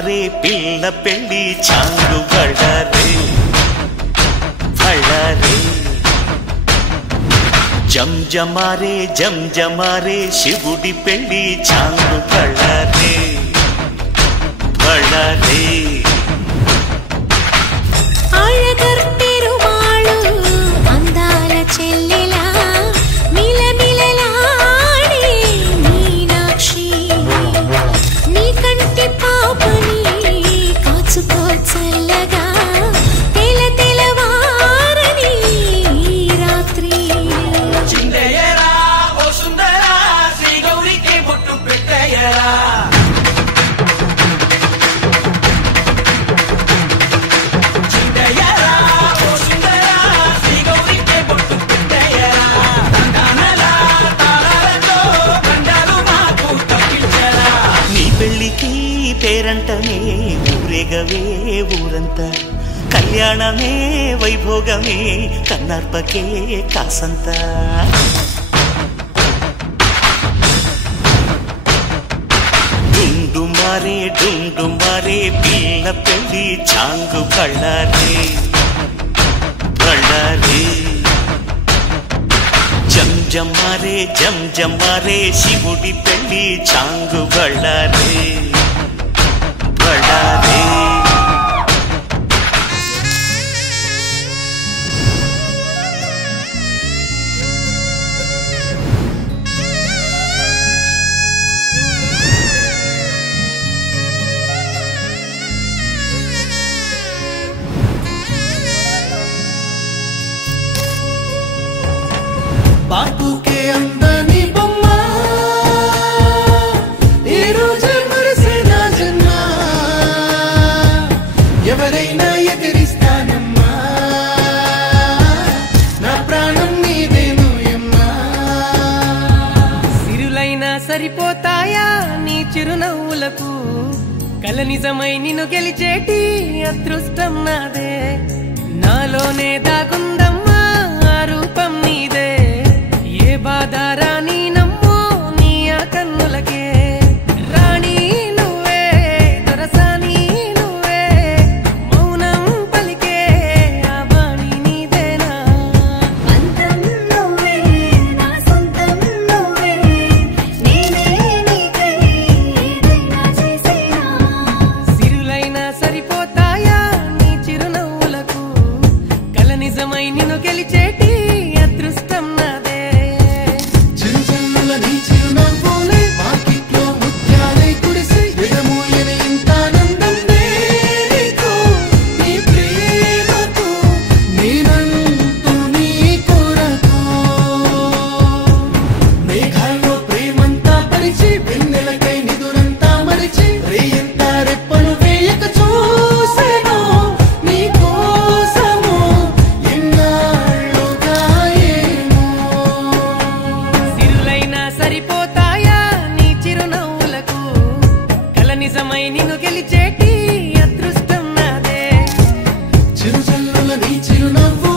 మారే పిల్ల పెళ్ళి చాంగు బళ్ళారే బళ్ళారే జంజమారే జంజమారే శివుడి పెళ్ళి చాంగు బళ్ళారే బళ్ళారే చెల్లెలా మిలమిలలాడే మీనాక్షి నీ కంటి పాపని కాచుకో చల్లగా తెల తెలవారని రాత్రి చిందయ్యరా ఓ సుందరా శ్రీ గౌరికి బొట్టు పెట్టయ్యరా పేరంటమే ఊరేగవే ఊరంతా కళ్యాణమే వైభోగమే కన్నార్పకే కాసంతా డుండు మారే పిల్ల పెళ్ళి చాంగు బళ్ళారే బళ్ళారే జంజమారే శివుడి పెళ్ళి చాంగు బళ్ళారే బళ్ళారే బాపుకే అందని బొమ్మ ఈ రోజు మురిసిన జన్మ ఎవరైనా ఎదిరిస్తానమ్మా నా ప్రాణం నీదేను యమ్మా సిరులైనా సరిపోతాయా నీ చిరునవ్వులకు కల నిజమై నిన్ను గెలిచేటి అదృష్టం నాదే నాలోనే దాగుందమ్మా ఆ రూపం నీదే ఏ బాధ రాని నమ్మో నీ ఆ కన్నులకే రాణి నువ్వే దొరసాని నువ్వే మౌనం పలికే ఆ బాణి నీదేనా అంతం నువ్వే నా సొంతం నువ్వే నేనే నీకై ఏదైనా చేసేనా సిరులైనా సరిపోతాయా నీ చిరునవ్వులకు కల నిజమై నిన్ను గెలిచేటి అదృష్టం నాదే చిరుజల్లుల నీ చిరునవ్వులే వాకిట్లో ముత్యాలై కురిసి ఎదమూయని ఇంత ఆనందం నీకు నీ ప్రేమకు నేనంటూ నీ కొరకు మేఘాల్లో ప్రేమంతా పరిచి వెన్నెలకై నిదురంతా మరిచి రేయంతా రెప్పలు వేయక చూసేను నీ కోసము ఎన్నాళ్ళుగా ఏమో సిరులైనా సరిపోతాయా నీ చిరునవ్వులకు కల నిజమై నిన్ను గెలిచేటి అదృష్టం నాదే చిరుజల్లుల నీ చిరునవ్వు